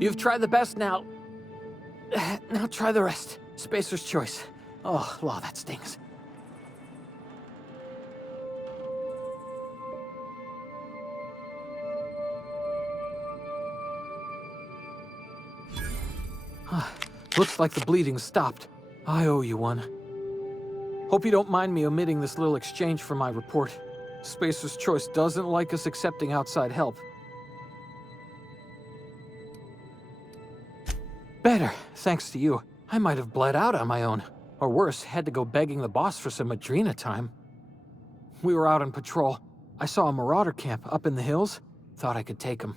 You've tried the best now. Now try the rest. Spacer's choice. Oh, law, that stings. Looks like the bleeding stopped. I owe you one. Hope you don't mind me omitting this little exchange from my report. Spacer's choice doesn't like us accepting outside help. Better, thanks to you. I might have bled out on my own. Or worse, had to go begging the boss for some Adrena time. We were out on patrol. I saw a marauder camp up in the hills. Thought I could take him.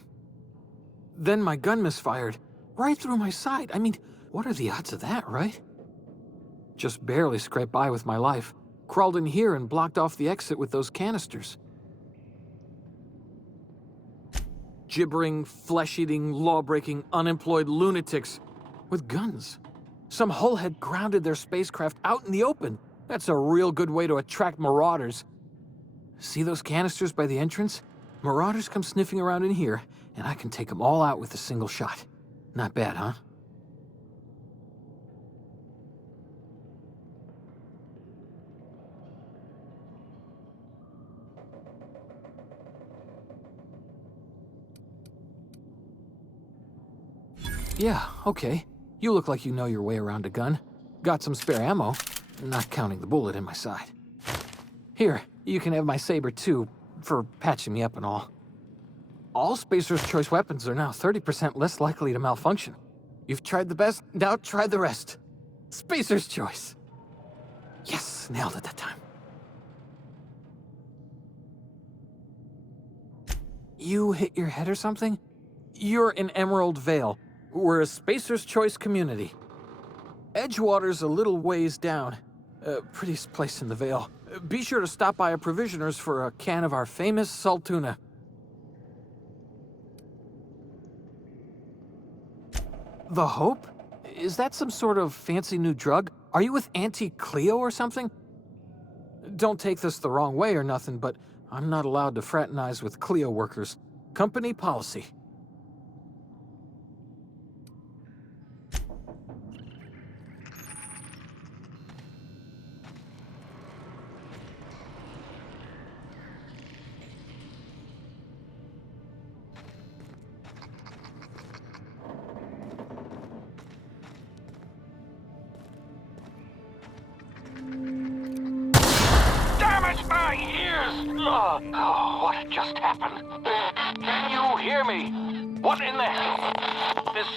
Then my gun misfired. Right through my side. I mean, what are the odds of that, right? Just barely scraped by with my life. Crawled in here and blocked off the exit with those canisters. Gibbering, flesh-eating, law-breaking, unemployed lunatics with guns. Some hull had grounded their spacecraft out in the open. That's a real good way to attract marauders. See those canisters by the entrance? Marauders come sniffing around in here, and I can take them all out with a single shot. Not bad, huh? Yeah, okay. You look like you know your way around a gun. Got some spare ammo, not counting the bullet in my side. Here, you can have my saber too, for patching me up and all. All Spacer's choice weapons are now 30% less likely to malfunction. You've tried the best, now try the rest. Spacer's choice. Yes, nailed it that time. You hit your head or something? You're in Emerald Vale. We're a Spacer's choice community. Edgewater's a little ways down. Prettiest place in the Vale. Be sure to stop by a provisioner's for a can of our famous salt tuna. The Hope? Is that some sort of fancy new drug? Are you with Auntie Cleo or something? Don't take this the wrong way or nothing, but I'm not allowed to fraternize with Cleo workers. Company policy. My ears! Oh, what just happened? Can you hear me? What in the hell? This...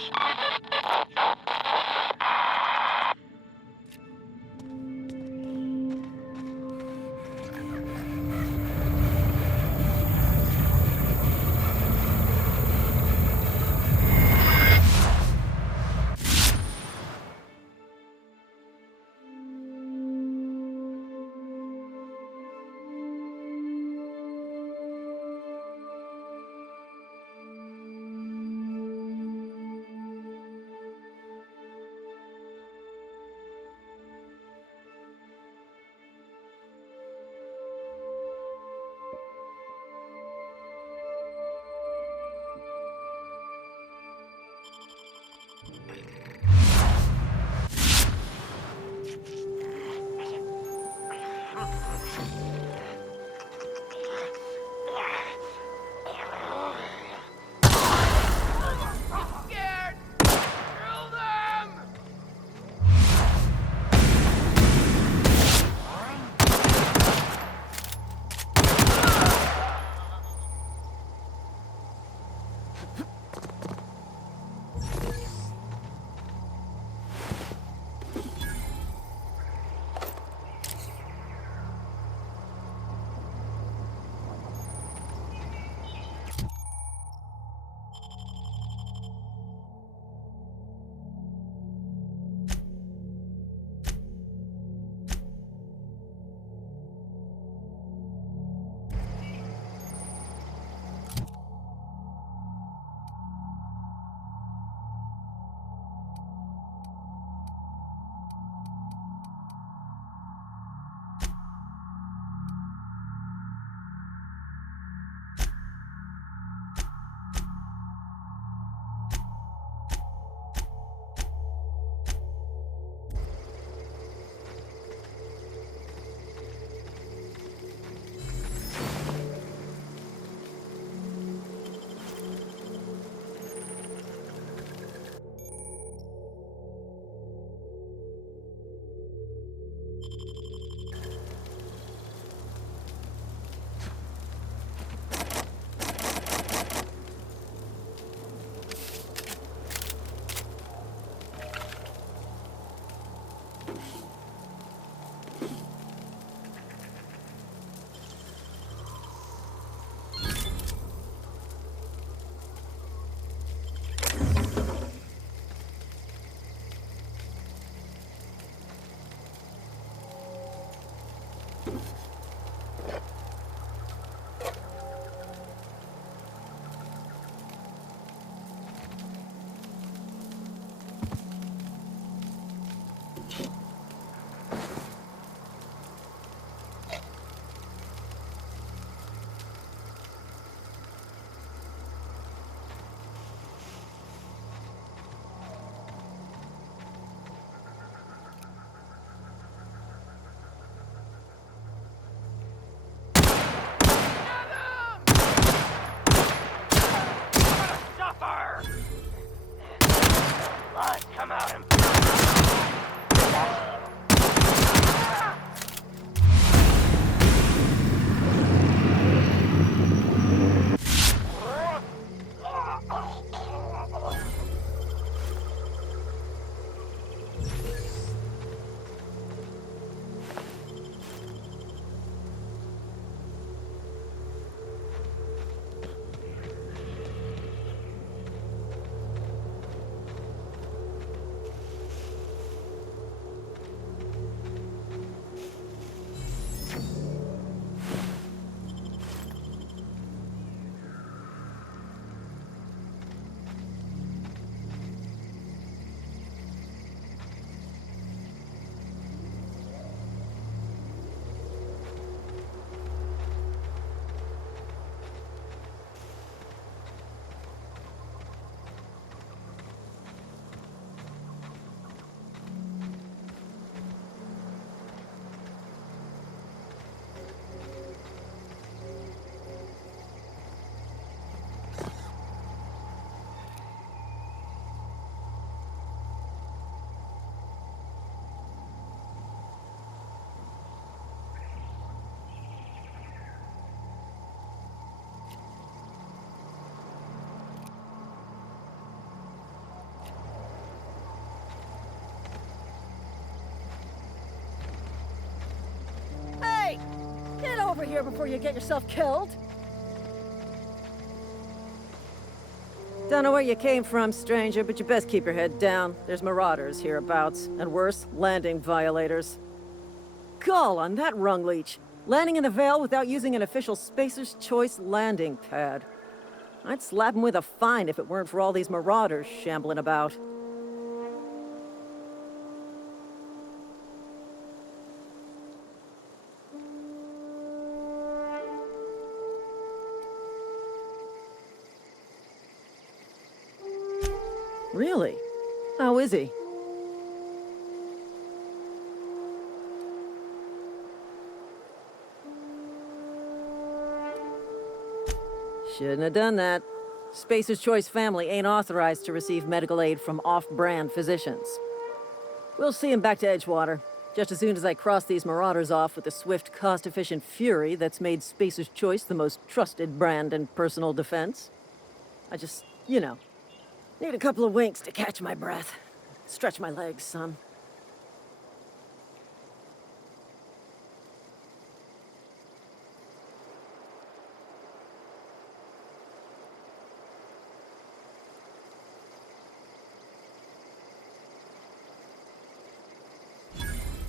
Suffer! Blood come out and... Hey! Get over here before you get yourself killed! Don't know where you came from, stranger, but you best keep your head down. There's marauders hereabouts, and worse, landing violators. Gall on that rung leech! Landing in the Vale without using an official Spacer's Choice landing pad. I'd slap him with a fine if it weren't for all these marauders shambling about. Really? How is he? Shouldn't have done that. Spacer's Choice family ain't authorized to receive medical aid from off-brand physicians. We'll see him back to Edgewater, just as soon as I cross these marauders off with the swift, cost-efficient fury that's made Spacer's Choice the most trusted brand in personal defense. I just, need a couple of winks to catch my breath. Stretch my legs, son.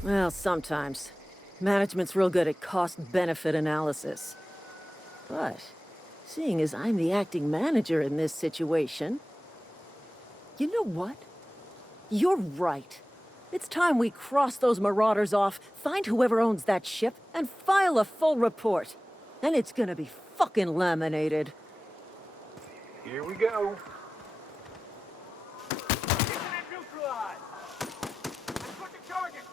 Well, sometimes. Management's real good at cost-benefit analysis. But, seeing as I'm the acting manager in this situation... You know what? You're right. It's time we cross those marauders off, find whoever owns that ship, and file a full report. Then it's gonna be fucking laminated. Here we go. Internet neutralized. Let's put the target.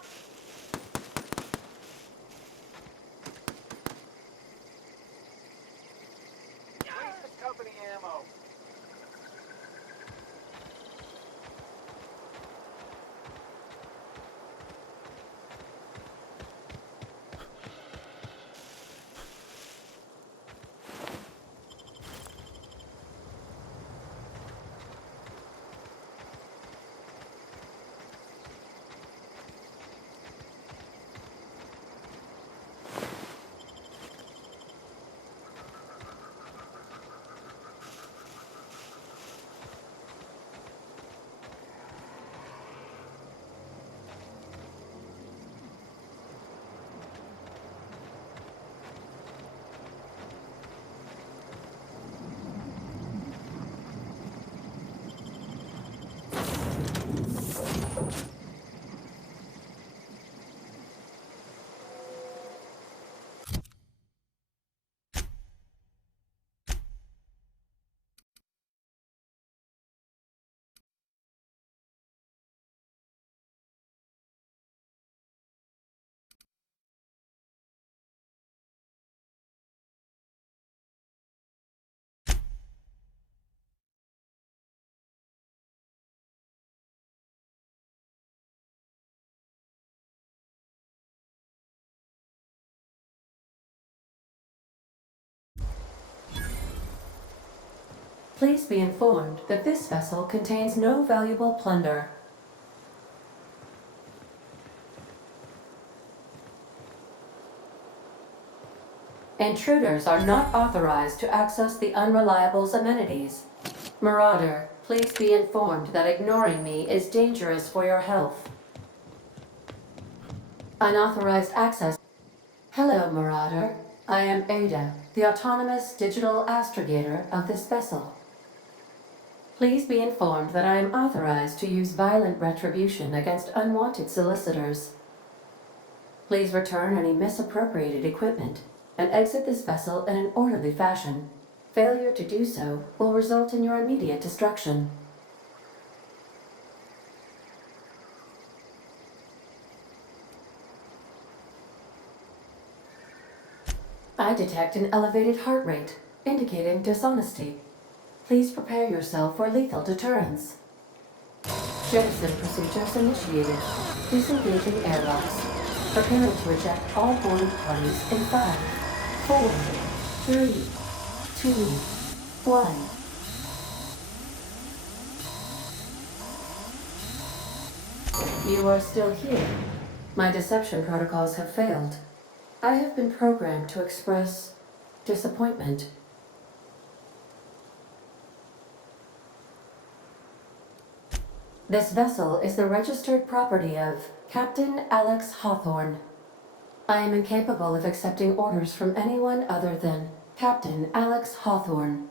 Waste the company ammo. Please be informed that this vessel contains no valuable plunder. Intruders are not authorized to access the Unreliable's amenities. Marauder, please be informed that ignoring me is dangerous for your health. Unauthorized access. Hello, Marauder. I am Ada, the autonomous digital astrogator of this vessel. Please be informed that I am authorized to use violent retribution against unwanted solicitors. Please return any misappropriated equipment and exit this vessel in an orderly fashion. Failure to do so will result in your immediate destruction. I detect an elevated heart rate, indicating dishonesty. Please prepare yourself for lethal deterrence. Jettison procedures initiated. Disengaging airlocks. Preparing to eject all boarding parties in 5, 4, 3, 2, 1. You are still here. My deception protocols have failed. I have been programmed to express disappointment. This vessel is the registered property of Captain Alex Hawthorne. I am incapable of accepting orders from anyone other than Captain Alex Hawthorne.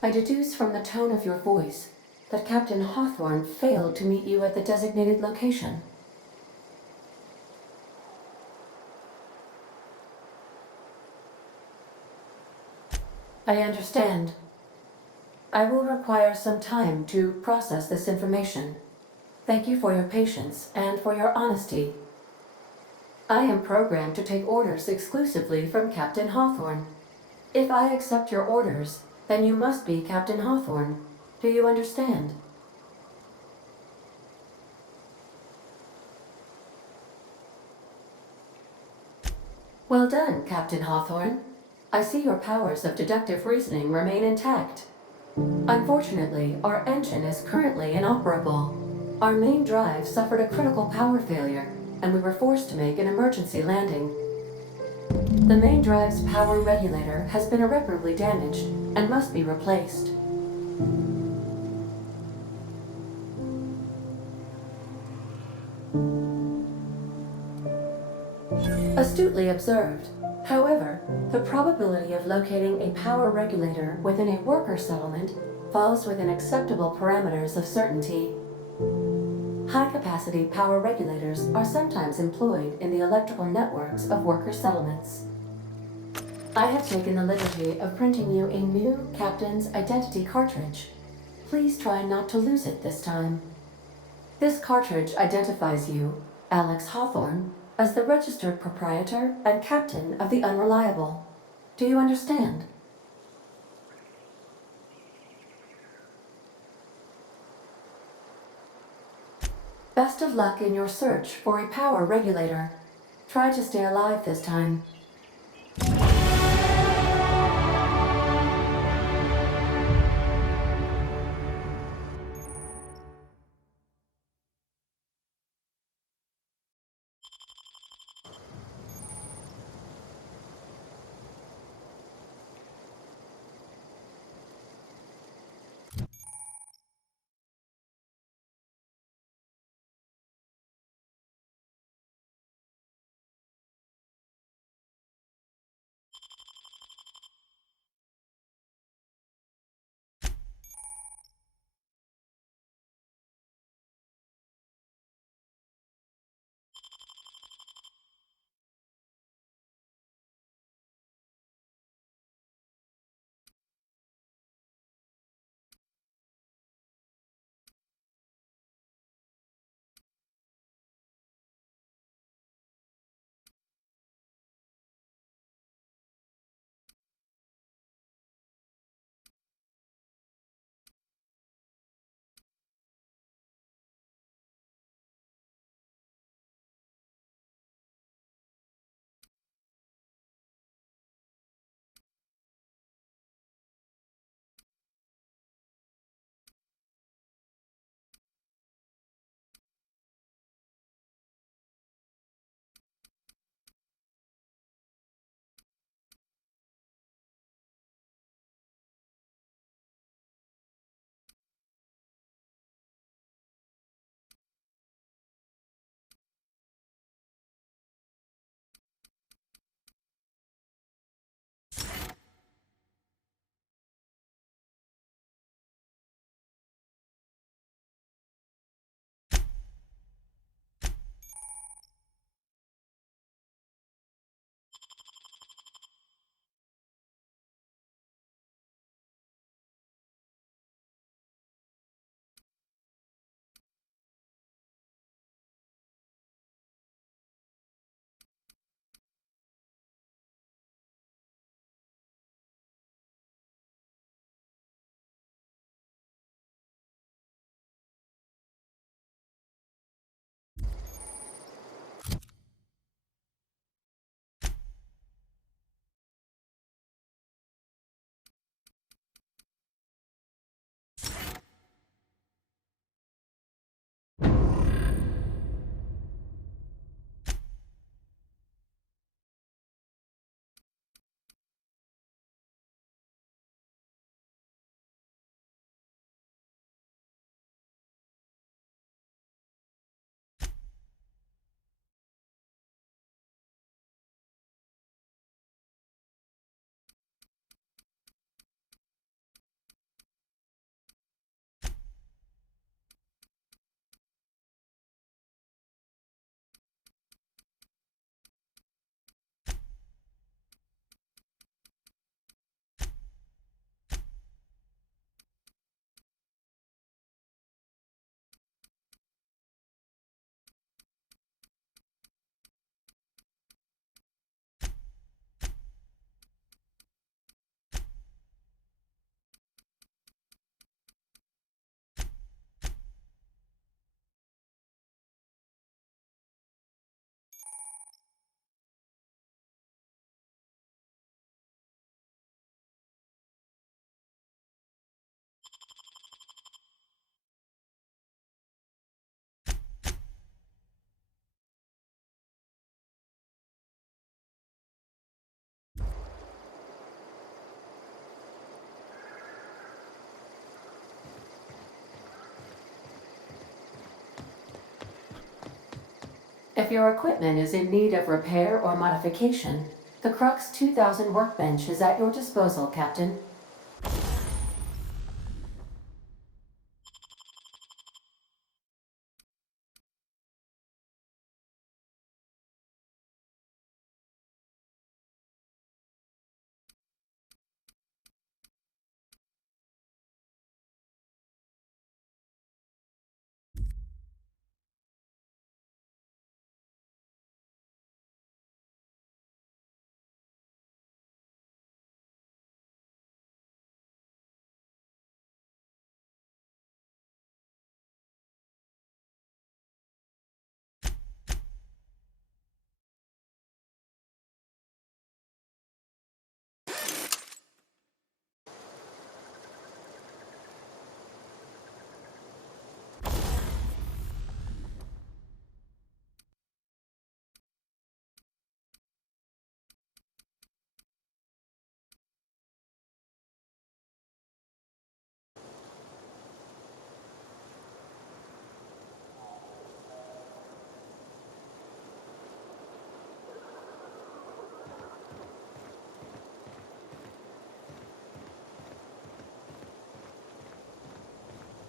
I deduce from the tone of your voice that Captain Hawthorne failed to meet you at the designated location. I understand. I will require some time to process this information. Thank you for your patience and for your honesty. I am programmed to take orders exclusively from Captain Hawthorne. If I accept your orders, then you must be Captain Hawthorne. Do you understand? Well done, Captain Hawthorne. I see your powers of deductive reasoning remain intact. Unfortunately, our engine is currently inoperable. Our main drive suffered a critical power failure, and we were forced to make an emergency landing. The main drive's power regulator has been irreparably damaged and must be replaced. Astutely observed. However, the probability of locating a power regulator within a worker settlement falls within acceptable parameters of certainty. High-capacity power regulators are sometimes employed in the electrical networks of worker settlements. I have taken the liberty of printing you a new Captain's Identity cartridge. Please try not to lose it this time. This cartridge identifies you, Alex Hawthorne, as the registered proprietor and captain of the Unreliable. Do you understand? Best of luck in your search for a power regulator. Try to stay alive this time. If your equipment is in need of repair or modification, the Crux 2000 workbench is at your disposal, Captain.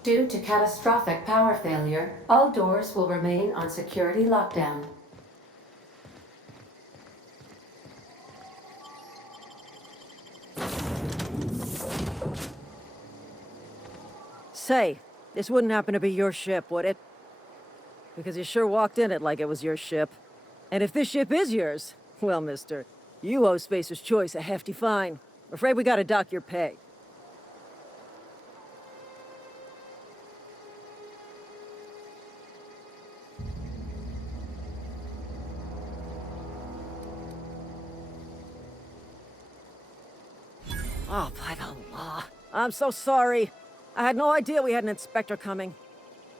Due to catastrophic power failure, all doors will remain on security lockdown. Say, this wouldn't happen to be your ship, would it? Because you sure walked in it like it was your ship. And if this ship is yours, well, mister, you owe Spacer's Choice a hefty fine. Afraid we gotta dock your pay. Oh, by the law. I'm so sorry. I had no idea we had an inspector coming.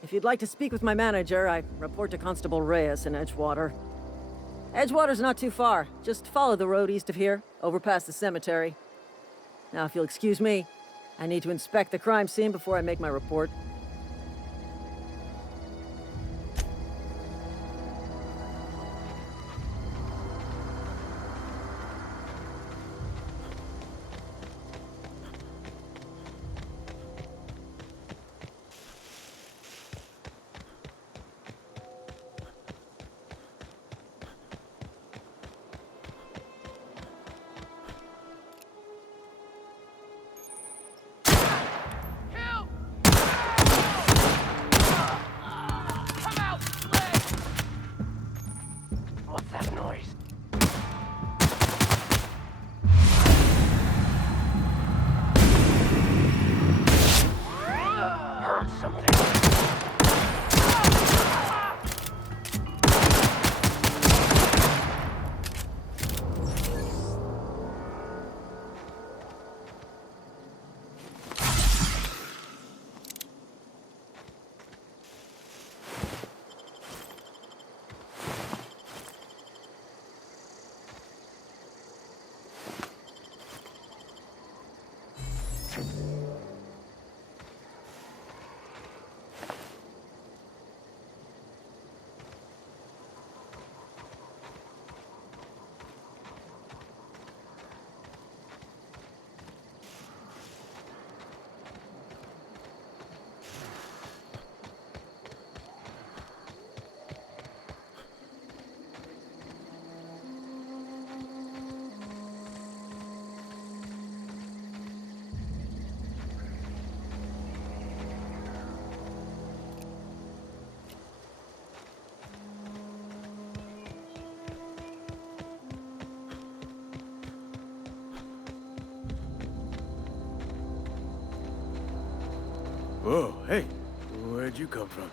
If you'd like to speak with my manager, I report to Constable Reyes in Edgewater. Edgewater's not too far. Just follow the road east of here, over past the cemetery. Now, if you'll excuse me, I need to inspect the crime scene before I make my report. What's that noise? Heard something. Whoa, hey, where'd you come from?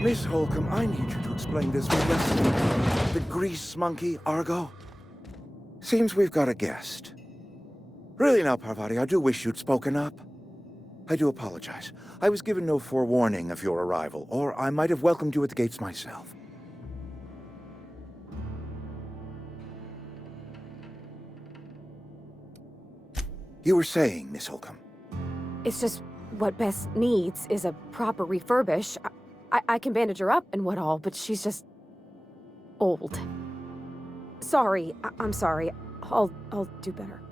Miss Holcomb, I need you to explain this with less the grease monkey, Argo. Seems we've got a guest. Really now, Parvati, I do wish you'd spoken up. I do apologize. I was given no forewarning of your arrival, or I might have welcomed you at the gates myself. You were saying, Miss Holcomb. It's just what Bess needs is a proper refurbish. I can bandage her up and what all, but she's just old. Sorry, I'm sorry. I'll do better.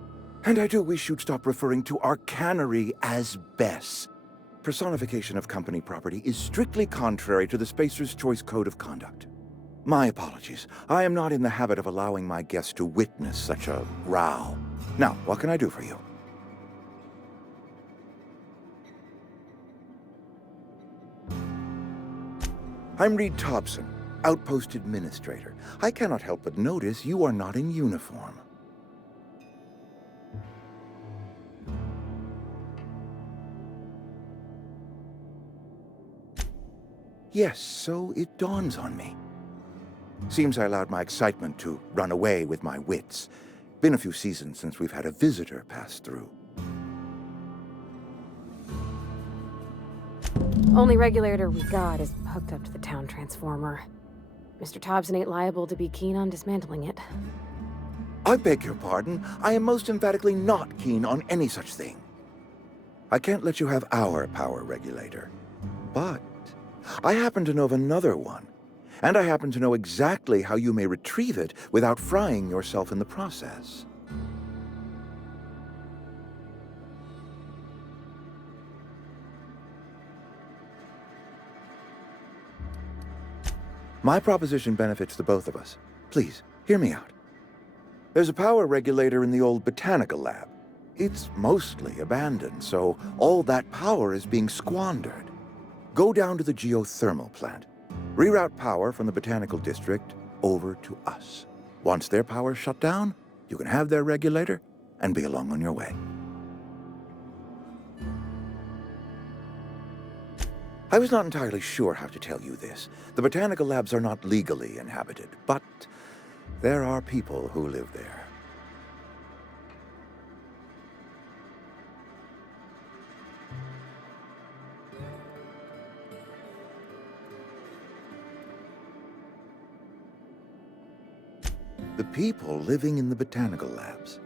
And I do wish you'd stop referring to our cannery as Bess. Personification of company property is strictly contrary to the Spacer's Choice Code of Conduct. My apologies. I am not in the habit of allowing my guests to witness such a row. Now, what can I do for you? I'm Reed Thompson, Outpost Administrator. I cannot help but notice you are not in uniform. Yes, so it dawns on me. Seems I allowed my excitement to run away with my wits. Been a few seasons since we've had a visitor pass through. Only regulator we got is hooked up to the town transformer. Mr. Thompson ain't liable to be keen on dismantling it. I beg your pardon. I am most emphatically not keen on any such thing. I can't let you have our power regulator. But I happen to know of another one. And I happen to know exactly how you may retrieve it without frying yourself in the process. My proposition benefits the both of us. Please, hear me out. There's a power regulator in the old botanical lab. It's mostly abandoned, so all that power is being squandered. Go down to the geothermal plant. Reroute power from the botanical district over to us. Once their power's shut down, you can have their regulator and be along on your way. I was not entirely sure how to tell you this. The botanical labs are not legally inhabited, but there are people who live there. The people living in the botanical labs.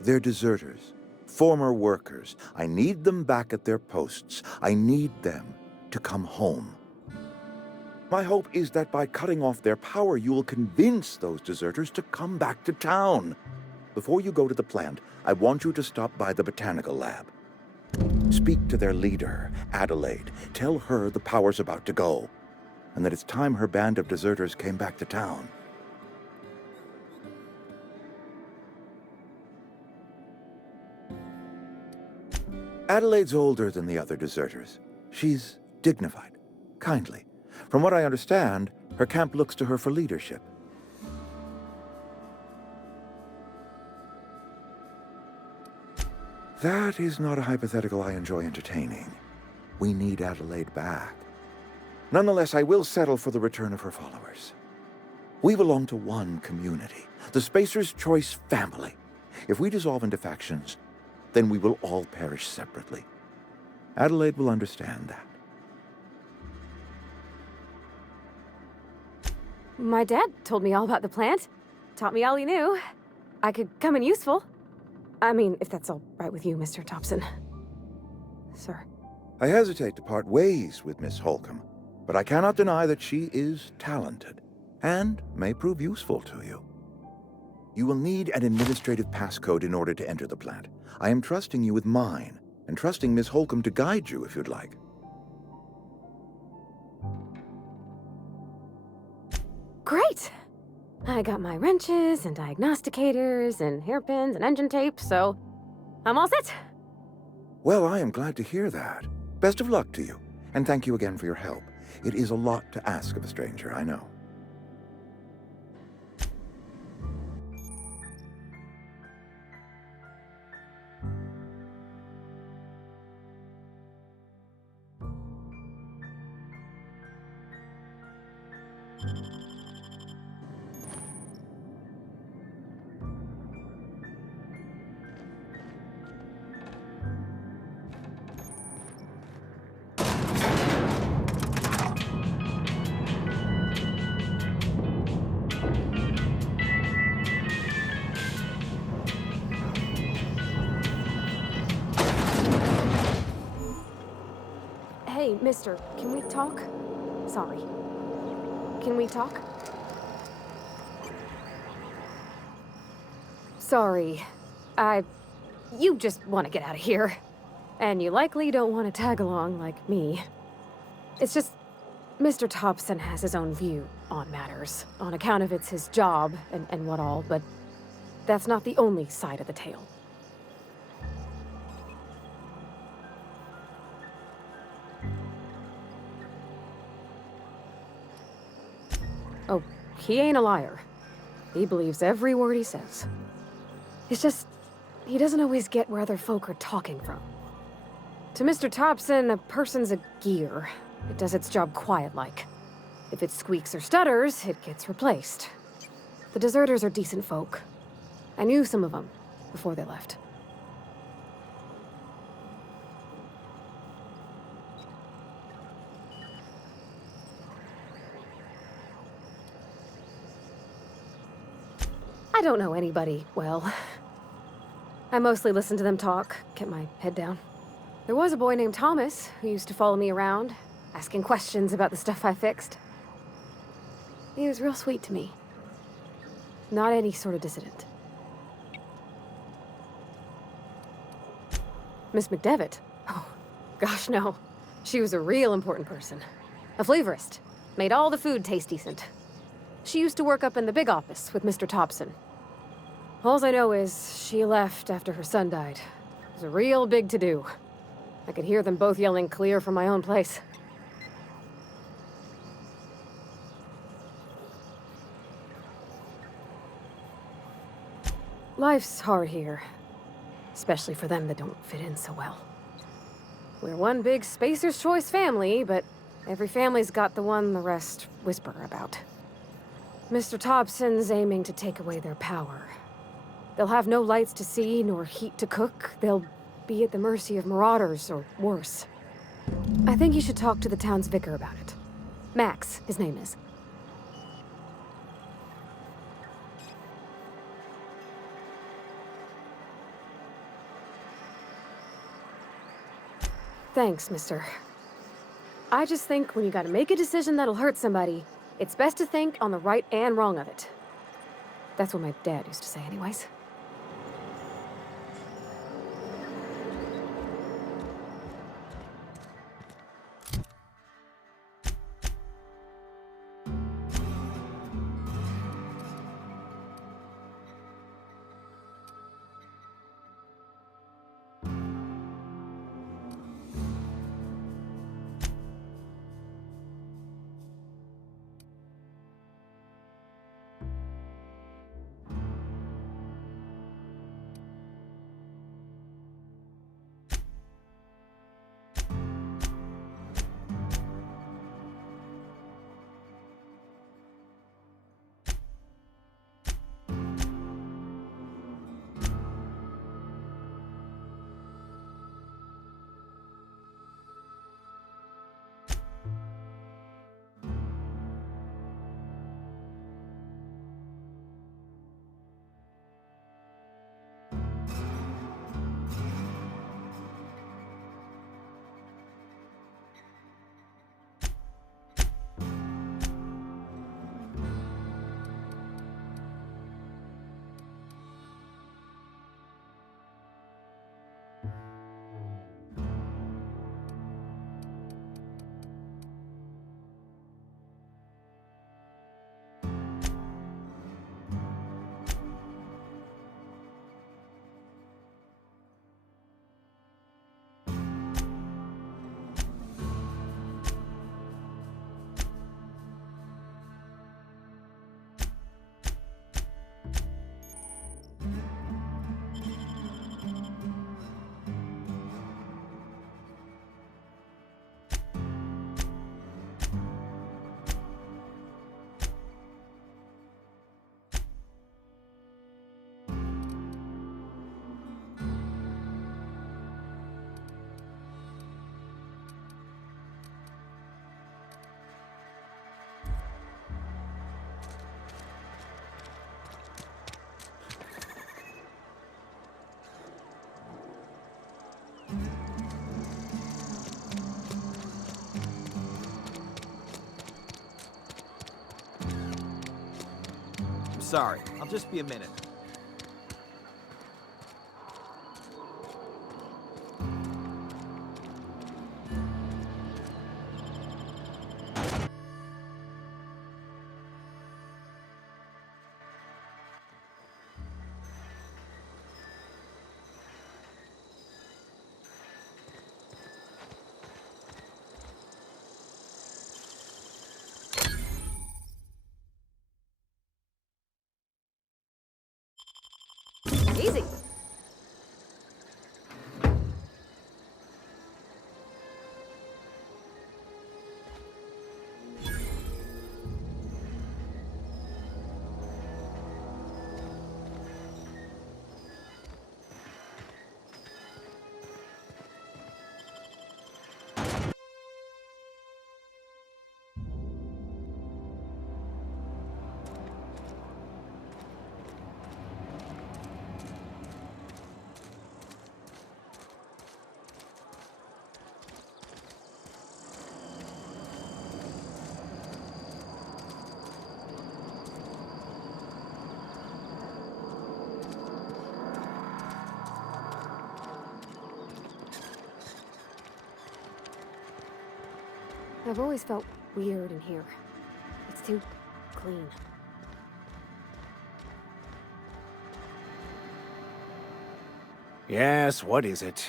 They're deserters, former workers. I need them back at their posts. I need them to come home. My hope is that by cutting off their power, you will convince those deserters to come back to town. Before you go to the plant, I want you to stop by the botanical lab. Speak to their leader, Adelaide. Tell her the power's about to go, and that it's time her band of deserters came back to town. Adelaide's older than the other deserters. She's dignified, kindly. From what I understand, her camp looks to her for leadership. That is not a hypothetical I enjoy entertaining. We need Adelaide back. Nonetheless, I will settle for the return of her followers. We belong to one community, the Spacer's Choice family. If we dissolve into factions, then we will all perish separately. Adelaide will understand that. My dad told me all about the plant. Taught me all he knew. I could come in useful. I mean, if that's all right with you, Mr. Thompson. Sir. I hesitate to part ways with Miss Holcomb, but I cannot deny that she is talented and may prove useful to you. You will need an administrative passcode in order to enter the plant. I am trusting you with mine, and trusting Miss Holcomb to guide you if you'd like. Great! I got my wrenches and diagnosticators and hairpins and engine tape, so I'm all set. Well, I am glad to hear that. Best of luck to you, and thank you again for your help. It is a lot to ask of a stranger, I know. Hey, mister, can we talk? Sorry. Can we talk? Sorry. You just want to get out of here. And you likely don't want to tag along like me. It's just, Mr. Thompson has his own view on matters, on account of it's his job and what all, but that's not the only side of the tale. Oh, he ain't a liar. He believes every word he says. It's just, he doesn't always get where other folk are talking from. To Mr. Thompson, a person's a gear. It does its job quiet-like. If it squeaks or stutters, it gets replaced. The deserters are decent folk. I knew some of them before they left. I don't know anybody well. I mostly listen to them talk, get my head down. There was a boy named Thomas who used to follow me around, asking questions about the stuff I fixed. He was real sweet to me. Not any sort of dissident. Miss McDevitt? Oh, gosh, no. She was a real important person. A flavorist. Made all the food taste decent. She used to work up in the big office with Mr. Thompson. All I know is she left after her son died. It was a real big to-do. I could hear them both yelling clear from my own place. Life's hard here. Especially for them that don't fit in so well. We're one big Spacer's Choice family, but every family's got the one the rest whisper about. Mr. Thompson's aiming to take away their power. They'll have no lights to see, nor heat to cook. They'll be at the mercy of marauders, or worse. I think you should talk to the town's vicar about it. Max, his name is. Thanks, mister. I just think when you gotta make a decision that'll hurt somebody, it's best to think on the right and wrong of it. That's what my dad used to say anyways. Sorry, I'll just be a minute. Easy. I've always felt weird in here. It's too clean. Yes, what is it?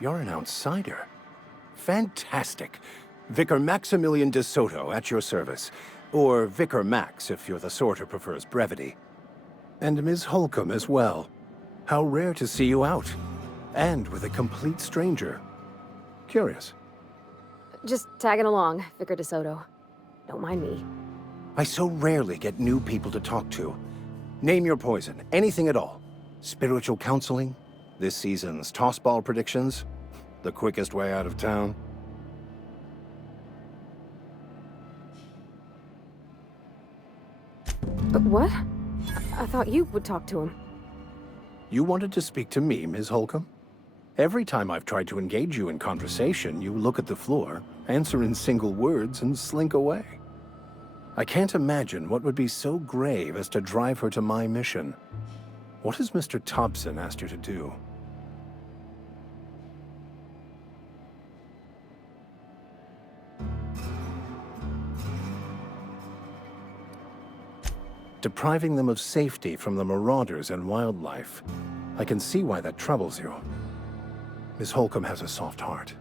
You're an outsider. Fantastic. Vicar Maximilian de Soto at your service. Or Vicar Max, if you're the sort who prefers brevity. And Ms. Holcomb as well. How rare to see you out. And with a complete stranger. Curious. Just tagging along, Vicar DeSoto. Don't mind me. I so rarely get new people to talk to. Name your poison, anything at all. Spiritual counseling? This season's tossball predictions? The quickest way out of town? But what? I thought you would talk to him. You wanted to speak to me, Ms. Holcomb? Every time I've tried to engage you in conversation, you look at the floor, answer in single words, and slink away. I can't imagine what would be so grave as to drive her to my mission. What has Mr. Thompson asked you to do? Depriving them of safety from the marauders and wildlife. I can see why that troubles you. Miss Holcomb has a soft heart.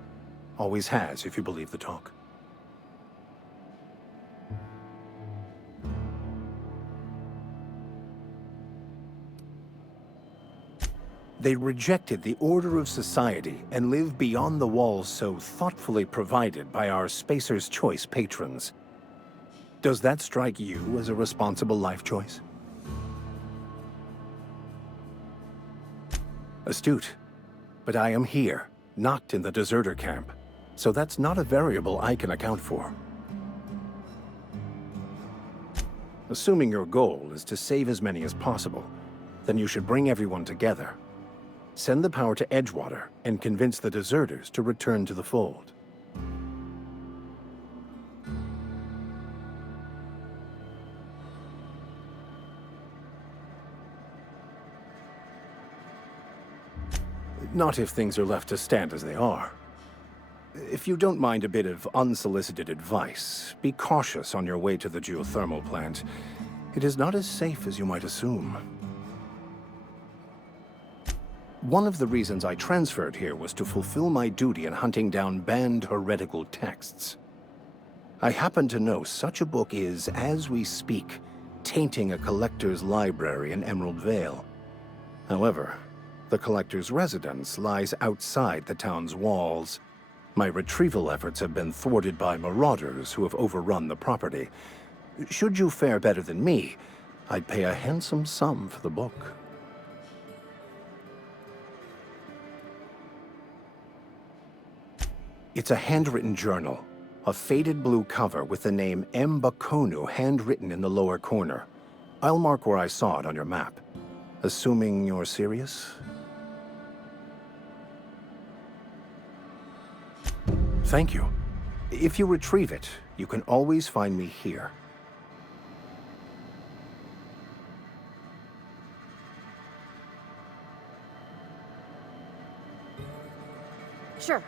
Always has, if you believe the talk. They rejected the order of society and live beyond the walls so thoughtfully provided by our Spacer's Choice patrons. Does that strike you as a responsible life choice? Astute. But I am here, not in the deserter camp, so that's not a variable I can account for. Assuming your goal is to save as many as possible, then you should bring everyone together. Send the power to Edgewater and convince the deserters to return to the fold. Not if things are left to stand as they are. If you don't mind a bit of unsolicited advice, be cautious on your way to the geothermal plant. It is not as safe as you might assume. One of the reasons I transferred here was to fulfill my duty in hunting down banned heretical texts. I happen to know such a book is, as we speak, tainting a collector's library in Emerald Vale. However, the collector's residence lies outside the town's walls. My retrieval efforts have been thwarted by marauders who have overrun the property. Should you fare better than me, I'd pay a handsome sum for the book. It's a handwritten journal, a faded blue cover with the name M. Bakonu handwritten in the lower corner. I'll mark where I saw it on your map. Assuming you're serious? Thank you. If you retrieve it, you can always find me here. Sure.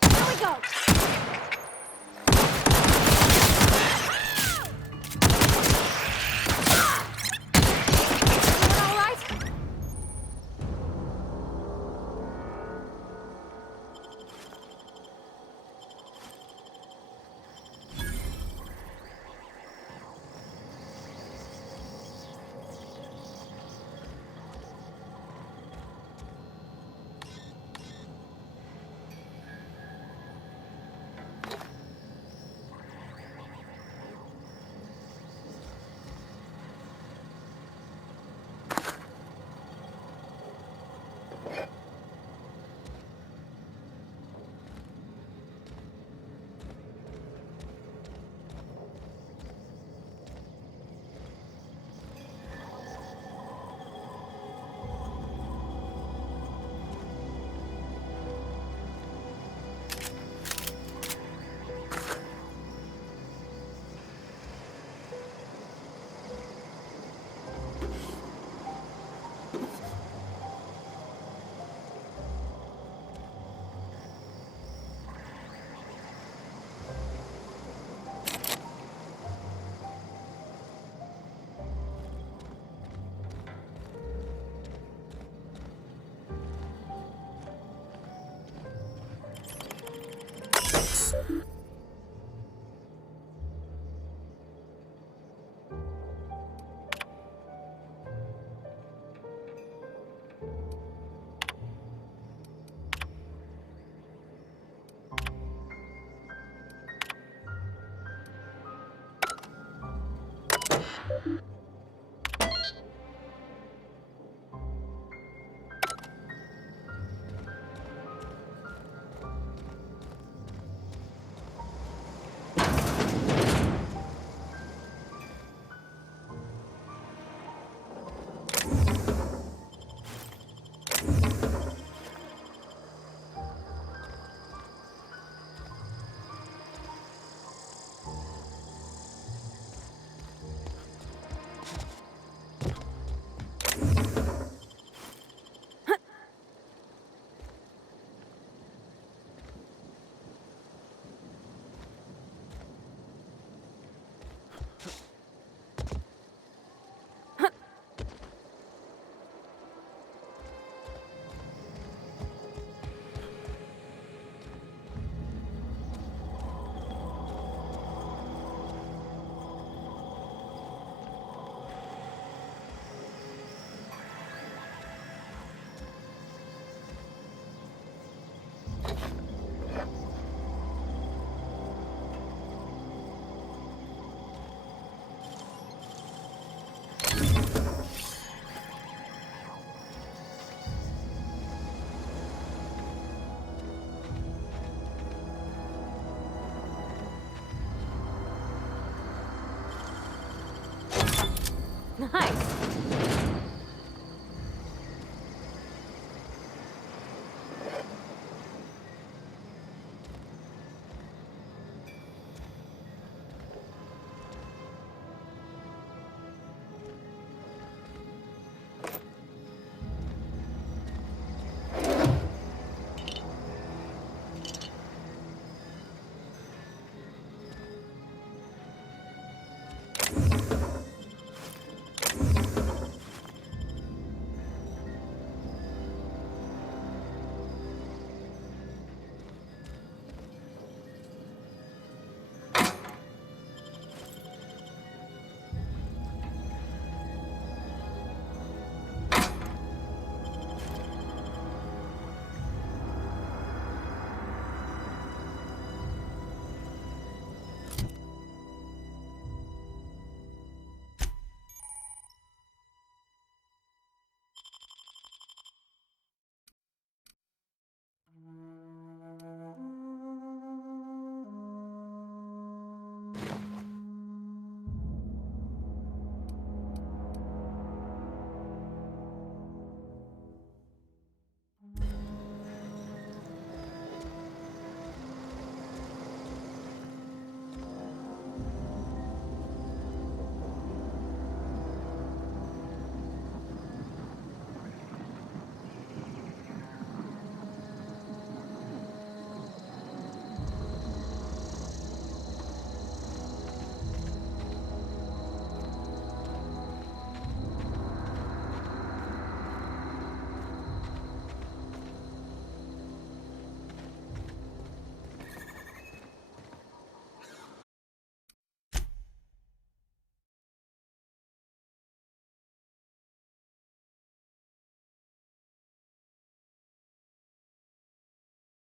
Here we go! Everyone all right? Nice.